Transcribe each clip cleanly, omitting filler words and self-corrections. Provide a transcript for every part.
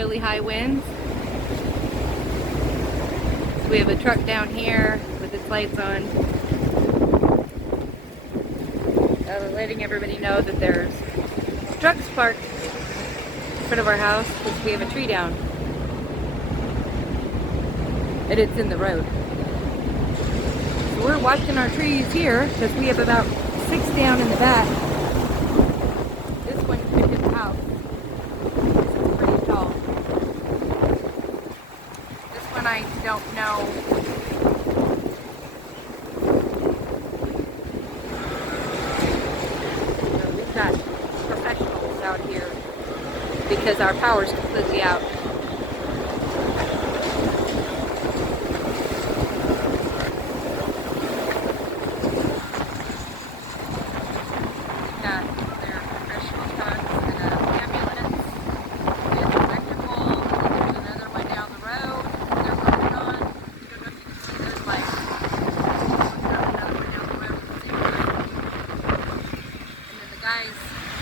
really high winds. So we have a truck down here with its lights on. Letting everybody know that there's trucks parked in front of our house because we have a tree down. And it's in the road. So we're watching our trees here because we have about 6 down in the back. This one could hit the house. It's pretty tall. This one I don't know. So we've got professionals out here because our power's completely out.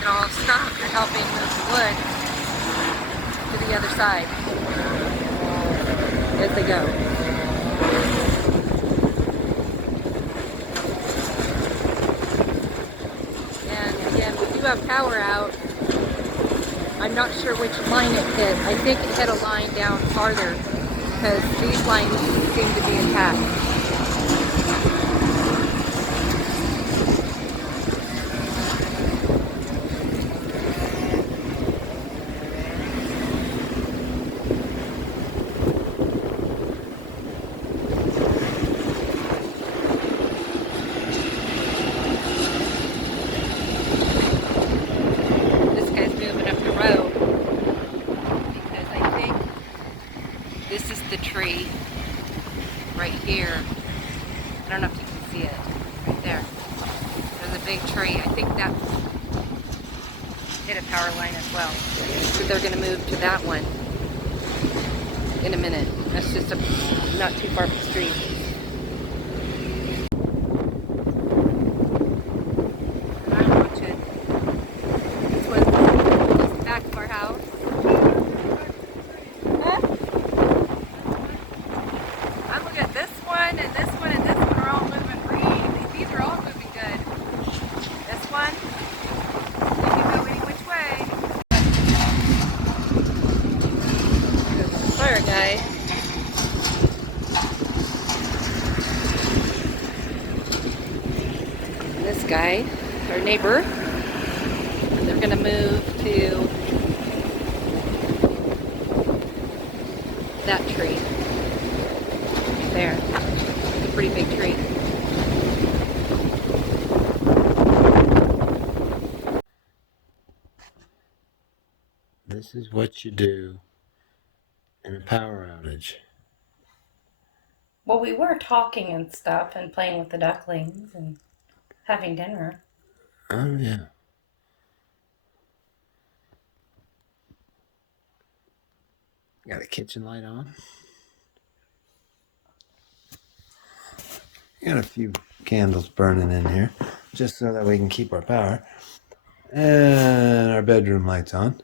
They're all stopped. They're helping move the wood to the other side as they go. And again, we do have power out. I'm not sure which line it hit. I think it hit a line down farther because these lines seem to be intact. This is the tree right here. I don't know if you can see it. Right there. There's a big tree. I think that's hit a power line as well. So they're going to move to that one in a minute. That's just not too far from the street. And I'm watching. This was just back of our house. This one and this one and this one are all moving green. These are all moving good. This one, you can go any which way. There's the fire guy. And this guy, our neighbor, they're going to move to that tree. There. It's a pretty big tree. This is what you do in a power outage. Well, we were talking and stuff and playing with the ducklings and having dinner. Oh, yeah. Got a kitchen light on. Got a few candles burning in here just so that we can keep our power. And our bedroom lights on.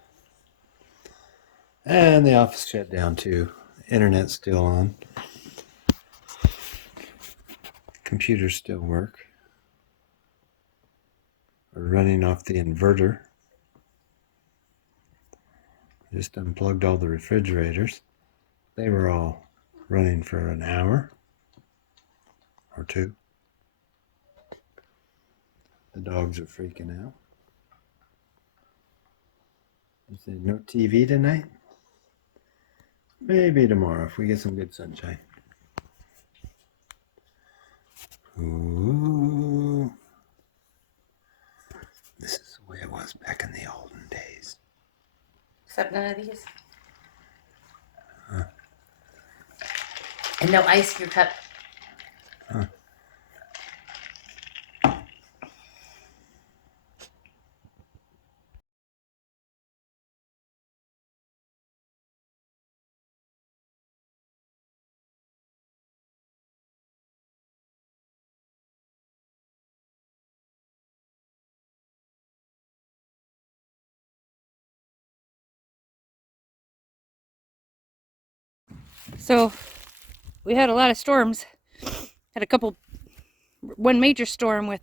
And the office shut down too. Internet's still on. Computers still work. We're running off the inverter. Just unplugged all the refrigerators. They were all running for an hour or two. The dogs are freaking out. They said no TV tonight? Maybe tomorrow if we get some good sunshine. Ooh. This is the way it was back in the olden days. Except none of these. Huh. And no ice in your cup. Huh. So we had a lot of storms. Had one major storm with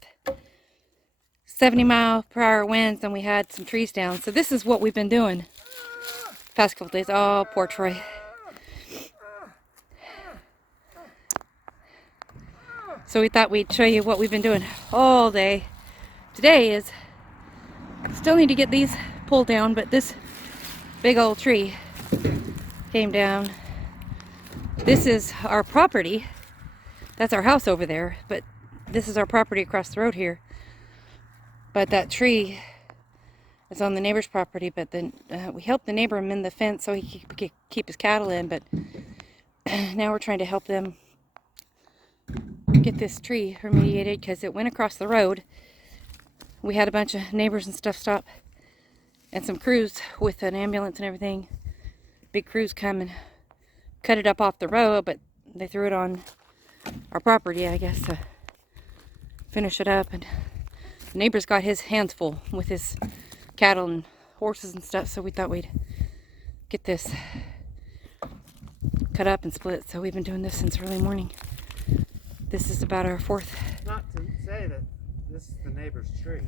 70-mile-per-hour winds, and we had some trees down. So this is what we've been doing past couple days. Oh, poor Troy. So we thought we'd show you what we've been doing all day. Today is, still need to get these pulled down, but this big old tree came down. This is our property. That's our house over there, but this is our property across the road here. But that tree is on the neighbor's property, but then we helped the neighbor mend the fence so he could keep his cattle in, but now we're trying to help them get this tree remediated because it went across the road. We had a bunch of neighbors and stuff stop, and some crews with an ambulance and everything. Big crews come and cut it up off the road, but they threw it on our property, I guess, to finish it up. And the neighbor's got his hands full with his cattle and horses and stuff, so we thought we'd get this cut up and split. So we've been doing this since early morning. This is about our fourth. Not to say that this is the neighbor's tree.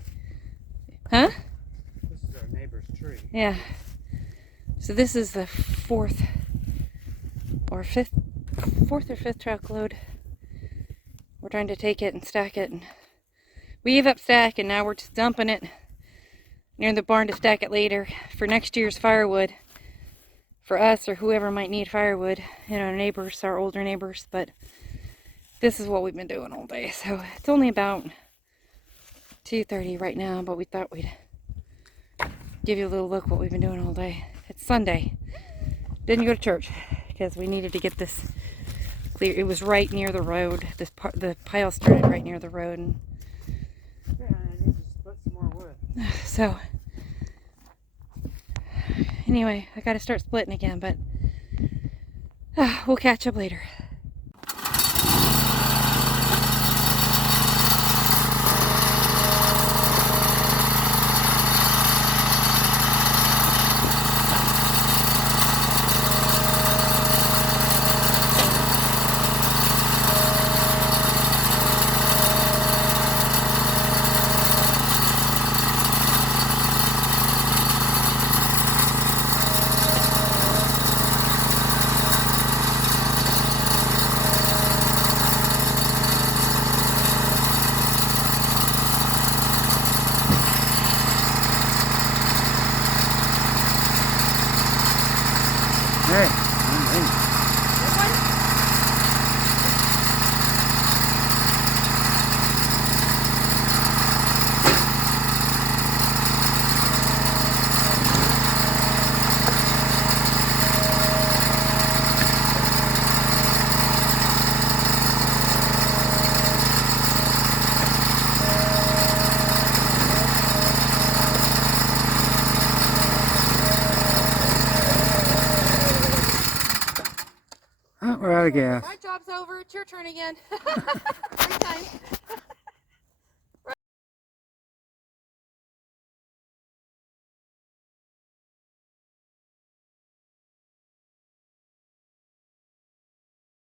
Huh? This is our neighbor's tree. Yeah. So this is the fourth or fifth truckload. We're trying to take it and stack it, and we gave up stack, and now we're just dumping it near the barn to stack it later for next year's firewood for us or whoever might need firewood, our neighbors, our older neighbors. But this is what we've been doing all day. So it's only about 2:30 right now, but we thought we'd give you a little look what we've been doing all day. It's Sunday. Didn't go to church because we needed to get this clear. It was right near the road. The pile started right near the road, and yeah, I need to split some more wood. So anyway, I got to start splitting again, but we'll catch up later. Hey, we're out of gas. My job's over. It's your turn again.